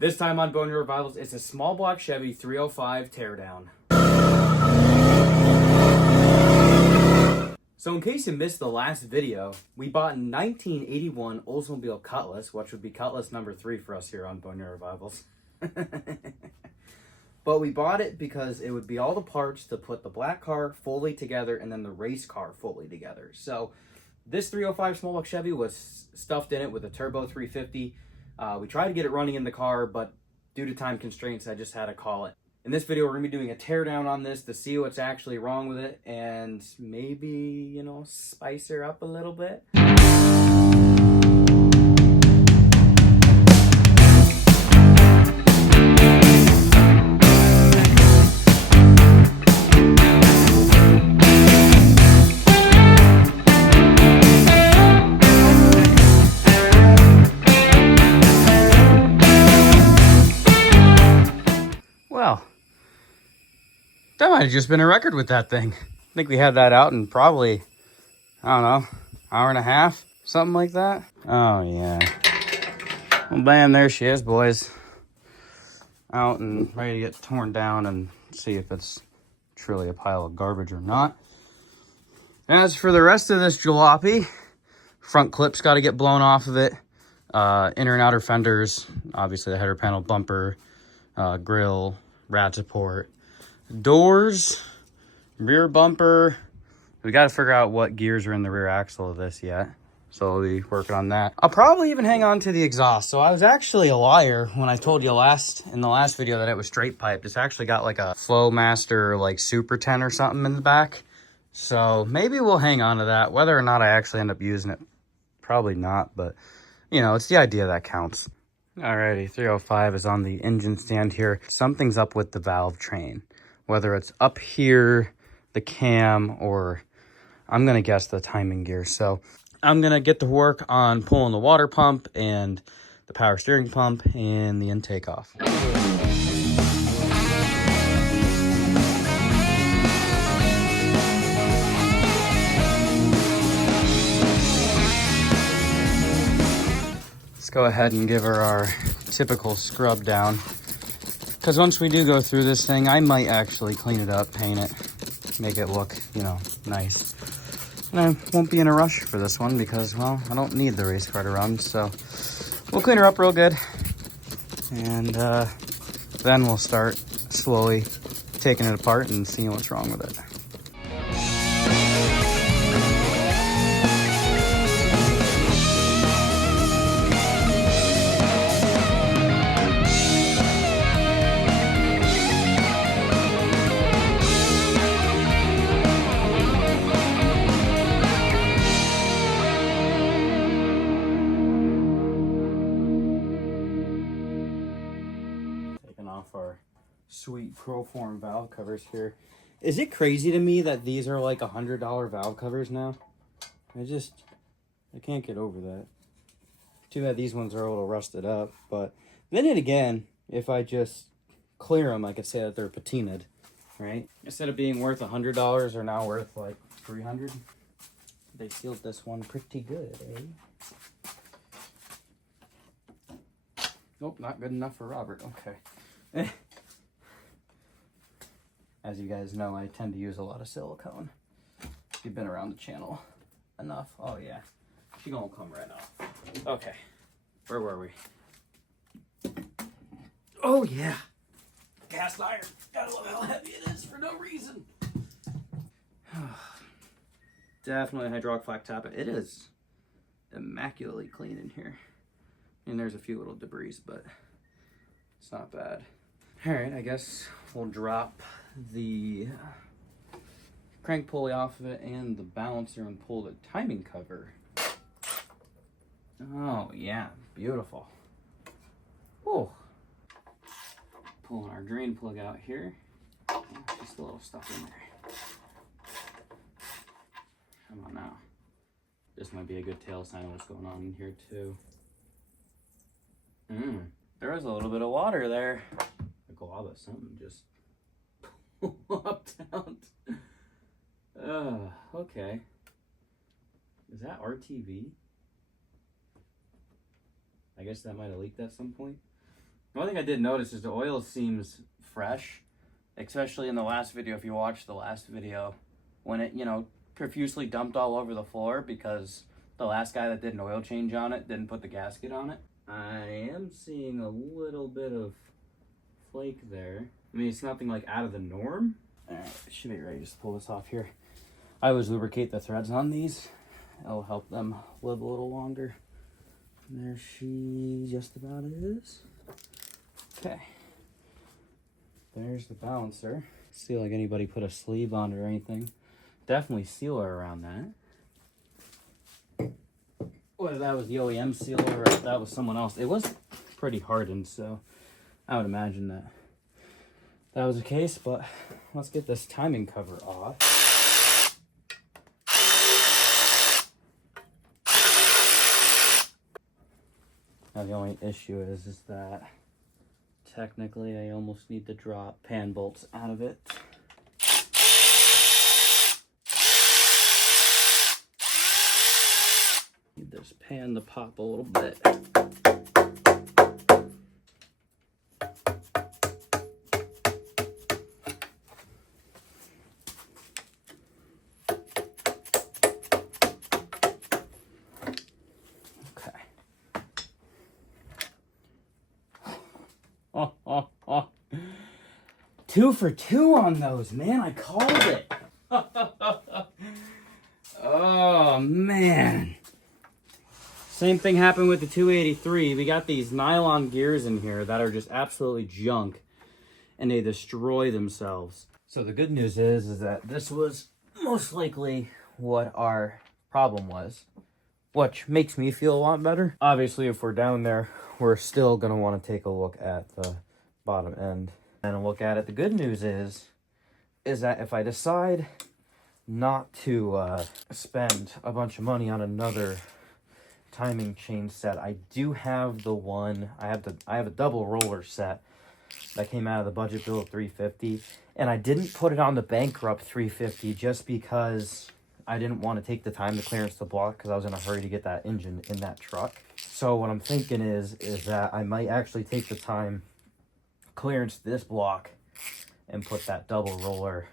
This time on Bone Revivals, it's a small block Chevy 305 teardown. So in case you missed the last video, we bought a 1981 Oldsmobile Cutlass, which would be Cutlass number 3 for us here on Bone Revivals. But we bought it because it would be all the parts to put the black car fully together and then the race car fully together. So this 305 small block Chevy was stuffed in it with a turbo 350. We tried to get it running in the car, but due to time constraints, I just had to call it. In this video, we're going to be doing a teardown on this to see what's actually wrong with it and maybe, you know, spice her up a little bit. Well, that might have just been a record with that thing. I think we had that out in probably, I don't know, hour and a half, something like that. Oh, yeah. Well, bam, there she is, boys. Out and ready to get torn down and see if it's truly a pile of garbage or not. As for the rest of this jalopy, front clip's got to get blown off of it. Inner and outer fenders, obviously the header panel, bumper, grill, rad support, doors, rear bumper. We got to figure out what gears are in the rear axle of this yet, so we'll be working on that. I'll probably even hang on to the exhaust. So I was actually a liar when I told you in the last video that it was straight piped. It's actually got like a Flowmaster like Super 10 or something in the back, so maybe we'll hang on to that. Whether or not I actually end up using it, probably not, but you know, it's the idea that counts. Alrighty, 305 is on the engine stand here. Something's up with the valve train, whether it's up here, the cam, or I'm gonna guess the timing gear. So I'm gonna get to work on pulling the water pump and the power steering pump and the intake off. Let's go ahead and give her our typical scrub down, because once we do go through this thing, I might actually clean it up, paint it, make it look, you know, nice. And I won't be in a rush for this one because, well, I don't need the race car to run, so we'll clean her up real good, and then we'll start slowly taking it apart and seeing what's wrong with it. Off our sweet Proform valve covers here. Is it crazy to me that these are like $100 valve covers now? I can't get over that. Too bad these ones are a little rusted up, but then again, if I just clear them, I could say that they're patinaed, right? Instead of being worth $100, they're now worth like $300. They sealed this one pretty good, eh? Nope, not good enough for Robert. Okay. As you guys know, I tend to use a lot of silicone. If you've been around the channel enough. Oh yeah, she gonna come right off. Okay, where were we? Oh yeah, cast iron. Gotta love how heavy it is for no reason. Definitely hydraulic flack top. It is immaculately clean in here. And there's a few little debris, but it's not bad. All right, I guess we'll drop the crank pulley off of it and the balancer and pull the timing cover. Oh yeah, beautiful. Oh, pulling our drain plug out here. Just a little stuff in there. Come on now. This might be a good tail sign of what's going on in here too. There was a little bit of water there. A glob of something just popped out. Okay. Is that RTV? I guess that might have leaked at some point. One thing I did notice is the oil seems fresh, especially in the last video. If you watched the last video, when it, you know, profusely dumped all over the floor because the last guy that did an oil change on it didn't put the gasket on it. I am seeing a little bit of flake there. I mean, it's nothing like out of the norm. All right, should be ready to just pull this off here. I always lubricate the threads on these. It'll help them live a little longer. There she just about is. Okay. There's the balancer. See, like anybody put a sleeve on it or anything. Definitely sealer around that. Whether that was the OEM sealer or if that was someone else. It was pretty hardened, so I would imagine that that was the case, but let's get this timing cover off. Now the only issue is that technically I almost need to drop pan bolts out of it. Need this pan to pop a little bit. Oh. 2 for 2 on those, man. I called it. Oh, man. Same thing happened with the 283. We got these nylon gears in here that are just absolutely junk, and they destroy themselves. So the good news is that this was most likely what our problem was, which makes me feel a lot better. Obviously, if we're down there, we're still going to want to take a look at the bottom end and look at it. The good news is that if I decide not to spend a bunch of money on another timing chain set, I do have the one. I have a double roller set that came out of the budget bill of $350, and I didn't put it on the bankrupt $350 just because I didn't want to take the time to clearance the block because I was in a hurry to get that engine in that truck. So what I'm thinking is that I might actually take the time, clearance this block, and put that double roller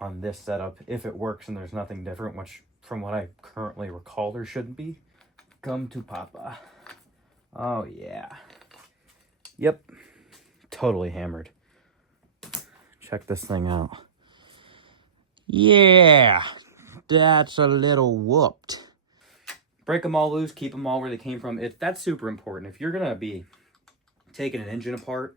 on this setup if it works and there's nothing different, which from what I currently recall there shouldn't be. Come to Papa. Oh yeah. Yep. Totally hammered. Check this thing out. Yeah. That's a little whooped. Break them all loose, keep them all where they came from. That's super important. If you're going to be taking an engine apart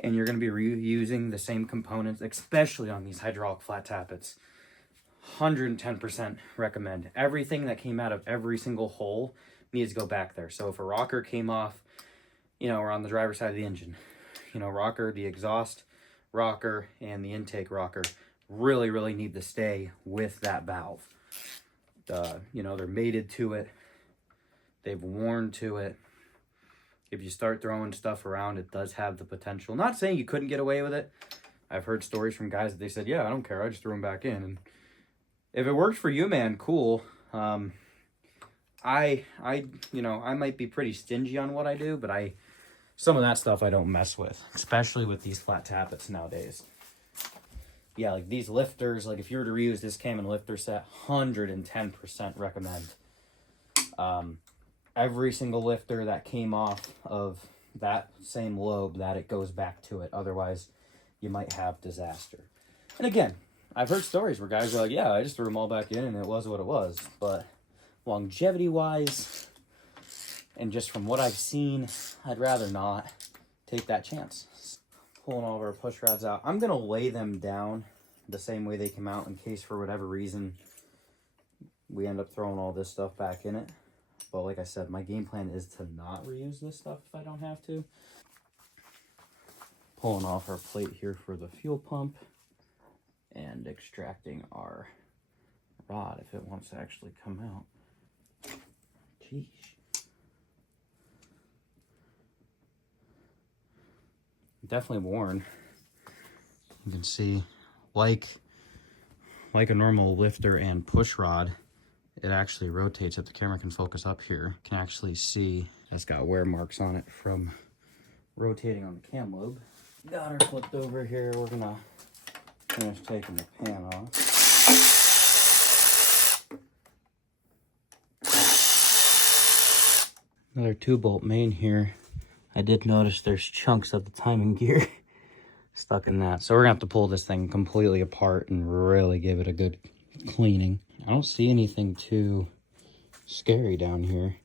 and you're going to be reusing the same components, especially on these hydraulic flat tappets, 110% recommend. Everything that came out of every single hole needs to go back there. So if a rocker came off, you know, or on the driver's side of the engine, you know, rocker, the exhaust rocker, and the intake rocker really need to stay with that valve. You know, they're mated to it. They've worn to it. If you start throwing stuff around, it does have the potential. Not saying you couldn't get away with it. I've heard stories from guys that they said, yeah, I don't care. I just threw them back in. And if it works for you, man, cool. I you know, I might be pretty stingy on what I do, but some of that stuff I don't mess with, especially with these flat tappets nowadays. Yeah, like these lifters, like if you were to reuse this cam and lifter set, 110% recommend. Every single lifter that came off of that same lobe, that it goes back to it. Otherwise, you might have disaster. And again, I've heard stories where guys are like, yeah, I just threw them all back in and it was what it was. But longevity-wise, and just from what I've seen, I'd rather not take that chance. Pulling all of our push rods out. I'm going to lay them down the same way they came out in case for whatever reason we end up throwing all this stuff back in it. But like I said, my game plan is to not reuse this stuff if I don't have to. Pulling off our plate here for the fuel pump and extracting our rod if it wants to actually come out. Jeez. Definitely worn. You can see, like a normal lifter and push rod, it actually rotates. If the camera can focus up here, you can actually see it's got wear marks on it from rotating on the cam lobe. Got her flipped over here. We're gonna finish taking the pan off. Another 2-bolt main here. I did notice there's chunks of the timing gear stuck in that. So we're gonna have to pull this thing completely apart and really give it a good cleaning. I don't see anything too scary down here.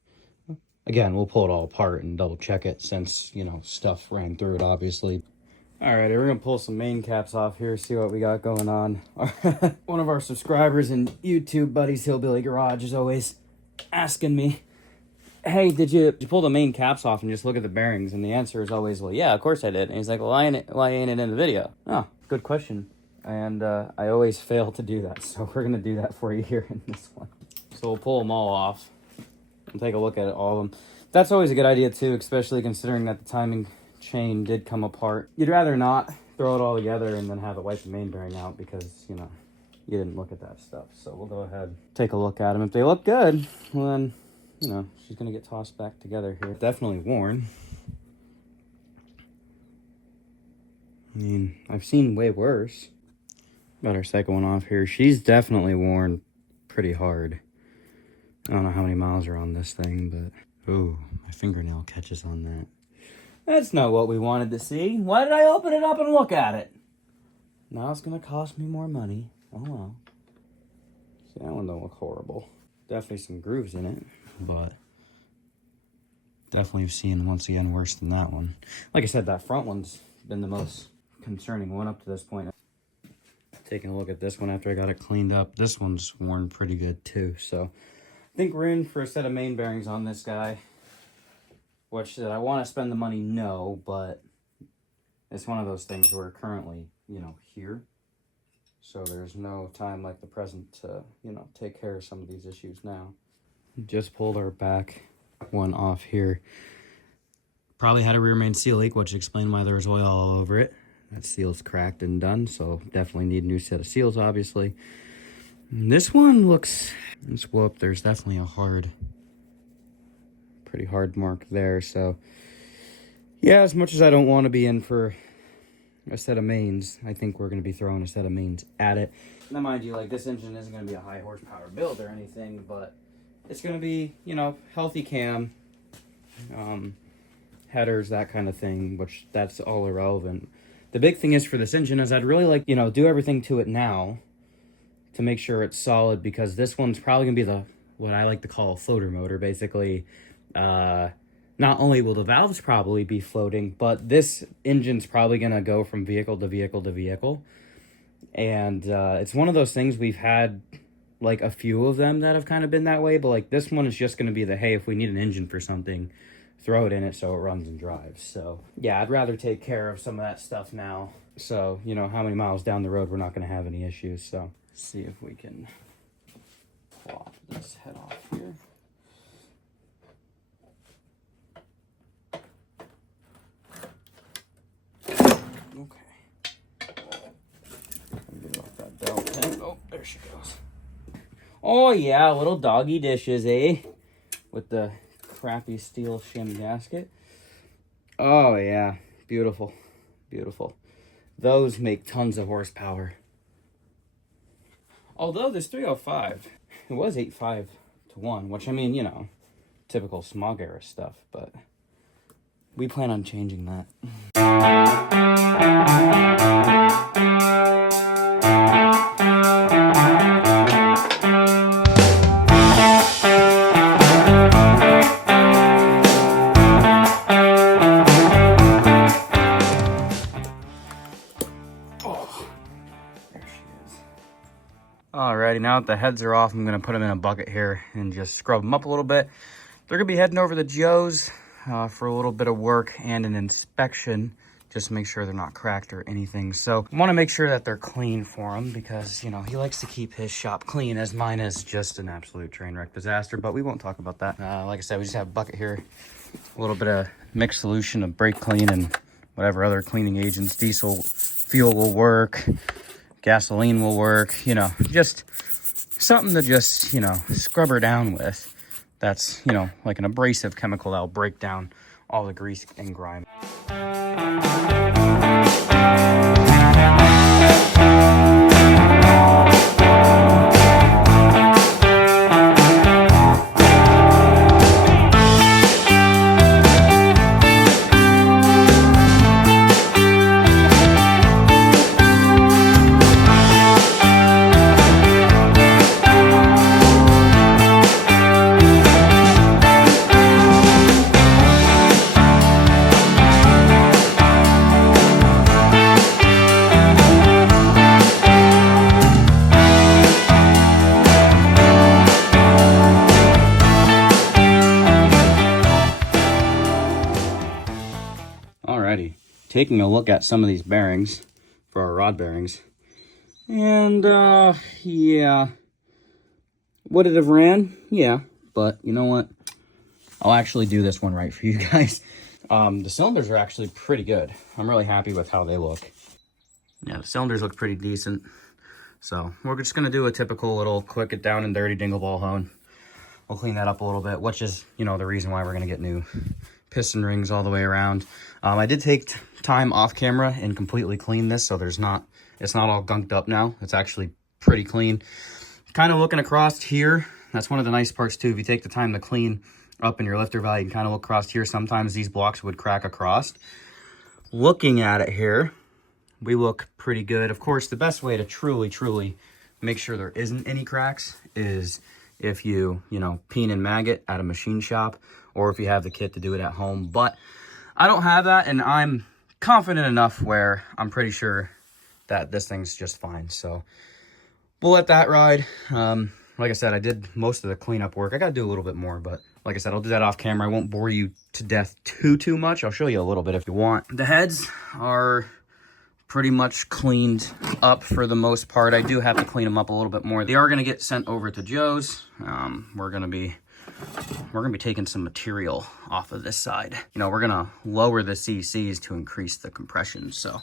Again, we'll pull it all apart and double check it since, you know, stuff ran through it, obviously. Alrighty, we're gonna pull some main caps off here, see what we got going on. One of our subscribers and YouTube buddies, Hillbilly Garage, is always asking me, hey, did you pull the main caps off and just look at the bearings? And the answer is always, well, yeah, of course I did. And he's like, well, why ain't it in the video? Oh, good question. And I always fail to do that, so we're gonna do that for you here in this one. So we'll pull them all off and take a look at all of them. That's always a good idea too, especially considering that the timing chain did come apart. You'd rather not throw it all together and then have it wipe the main bearing out because, you know, you didn't look at that stuff. So we'll go ahead, take a look at them. If they look good, well then, you know, she's gonna get tossed back together here. Definitely worn. I mean, I've seen way worse. Got our second one off here. She's definitely worn pretty hard. I don't know how many miles are on this thing, but... Ooh, my fingernail catches on that. That's not what we wanted to see. Why did I open it up and look at it? Now it's going to cost me more money. Oh, well. See, that one don't look horrible. Definitely some grooves in it, but... Definitely seen, once again, worse than that one. Like I said, that front one's been the most concerning one up to this point. Taking a look at this one after I got it cleaned up. This one's worn pretty good, too, so... I think we're in for a set of main bearings on this guy. Which, did I want to spend the money? No, but it's one of those things where currently, you know, here. So there's no time like the present to, you know, take care of some of these issues now. Just pulled our back one off here. Probably had a rear main seal leak, which explained why there was oil all over it. That seal's cracked and done, so definitely need a new set of seals, obviously. And this one looks... This whoop, there's definitely a pretty hard mark there, so... Yeah, as much as I don't want to be in for a set of mains, I think we're going to be throwing a set of mains at it. Now, mind you, like, this engine isn't going to be a high horsepower build or anything, but it's going to be, you know, healthy cam, headers, that kind of thing, which that's all irrelevant. The big thing is for this engine is I'd really like, you know, do everything to it now to make sure it's solid, because this one's probably gonna be what I like to call a floater motor. Basically, not only will the valves probably be floating, but this engine's probably gonna go from vehicle to vehicle to vehicle. And it's one of those things, we've had like a few of them that have kind of been that way, but like this one is just gonna be hey, if we need an engine for something, throw it in it so it runs and drives. So yeah, I'd rather take care of some of that stuff now. So, you know, how many miles down the road we're not gonna have any issues. So see if we can plop this head off here. Okay. Get off that belt pin. Oh, there she goes. Oh yeah, little doggy dishes, eh? With the crappy steel shim gasket. Oh yeah, beautiful, beautiful. Those make tons of horsepower. Although this 305, it was 8.5 to 1, which, I mean, you know, typical smog era stuff, but we plan on changing that. Alrighty, now that the heads are off, I'm going to put them in a bucket here and just scrub them up a little bit. They're going to be heading over to Joe's for a little bit of work and an inspection, just to make sure they're not cracked or anything. So I want to make sure that they're clean for him because, you know, he likes to keep his shop clean, as mine is just an absolute train wreck disaster, but we won't talk about that. Like I said, we just have a bucket here, a little bit of mixed solution of brake clean and whatever other cleaning agents. Diesel fuel will work. Gasoline will work, you know, just something to just, you know, scrub her down with. That's, you know, like an abrasive chemical that'll break down all the grease and grime. Alrighty, taking a look at some of these bearings for our rod bearings. And, yeah. Would it have ran? Yeah, but you know what? I'll actually do this one right for you guys. The cylinders are actually pretty good. I'm really happy with how they look. Yeah, the cylinders look pretty decent. So we're just gonna do a typical little quick it down and dirty dingle ball hone. We'll clean that up a little bit, which is, you know, the reason why we're gonna get new piston rings all the way around. I did take time off camera and completely clean this, so it's not all gunked up now. It's actually pretty clean. Kind of looking across here, that's one of the nice parts too. If you take the time to clean up in your lifter valve, you can kind of look across here. Sometimes these blocks would crack across. Looking at it here, we look pretty good. Of course, the best way to truly make sure there isn't any cracks is if you peen and mag it at a machine shop, or if you have the kit to do it at home. But I don't have that, and I'm confident enough where I'm pretty sure that this thing's just fine. So we'll let that ride. Like I said, I did most of the cleanup work. I got to do a little bit more, but like I said, I'll do that off camera. I won't bore you to death too much. I'll show you a little bit if you want. The heads are pretty much cleaned up for the most part. I do have to clean them up a little bit more. They are going to get sent over to Joe's. We're going to be taking some material off of this side. We're going to lower the CCs to increase the compression. So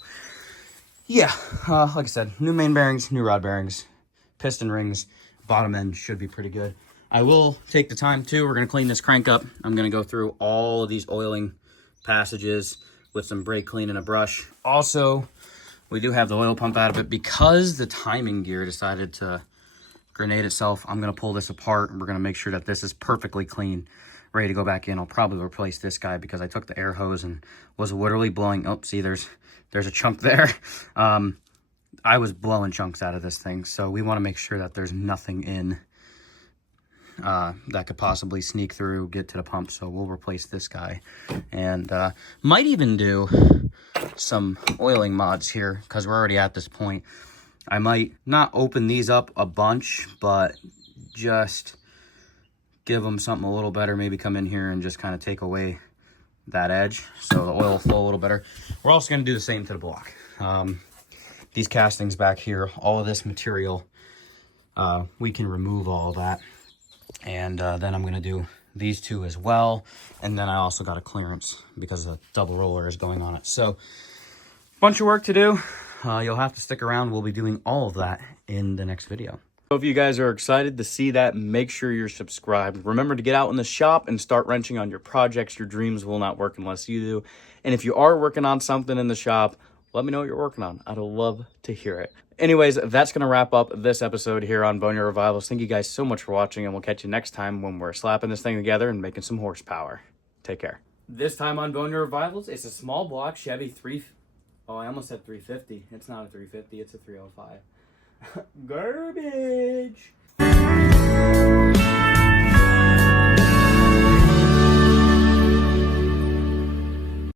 yeah, like I said, new main bearings, new rod bearings, piston rings, bottom end should be pretty good. I will take the time too. We're going to clean this crank up. I'm going to go through all of these oiling passages with some brake clean and a brush. Also, we do have the oil pump out of it because the timing gear decided to grenade itself. I'm going to pull this apart and we're going to make sure that this is perfectly clean, ready to go back in. I'll probably replace this guy because I took the air hose and was literally blowing. Oh, see, there's a chunk there. I was blowing chunks out of this thing. So we want to make sure that there's nothing in that could possibly sneak through, get to the pump. So we'll replace this guy and might even do some oiling mods here because we're already at this point. I might not open these up a bunch, but just give them something a little better. Maybe come in here and just kind of take away that edge so the oil will flow a little better. We're also going to do the same to the block. These castings back here, all of this material, we can remove all of that. And then I'm going to do these two as well. And then I also got a clearance because the double roller is going on it. So bunch of work to do. You'll have to stick around. We'll be doing all of that in the next video. So if you guys are excited to see that, make sure you're subscribed. Remember to get out in the shop and start wrenching on your projects. Your dreams will not work unless you do. And if you are working on something in the shop, let me know what you're working on. I'd love to hear it. Anyways, that's going to wrap up this episode here on Boneyard Revivals. Thank you guys so much for watching, and we'll catch you next time when we're slapping this thing together and making some horsepower. Take care. This time on Boneyard Revivals, it's a small block Chevy I almost said 350. It's not a 350, it's a 305. Garbage.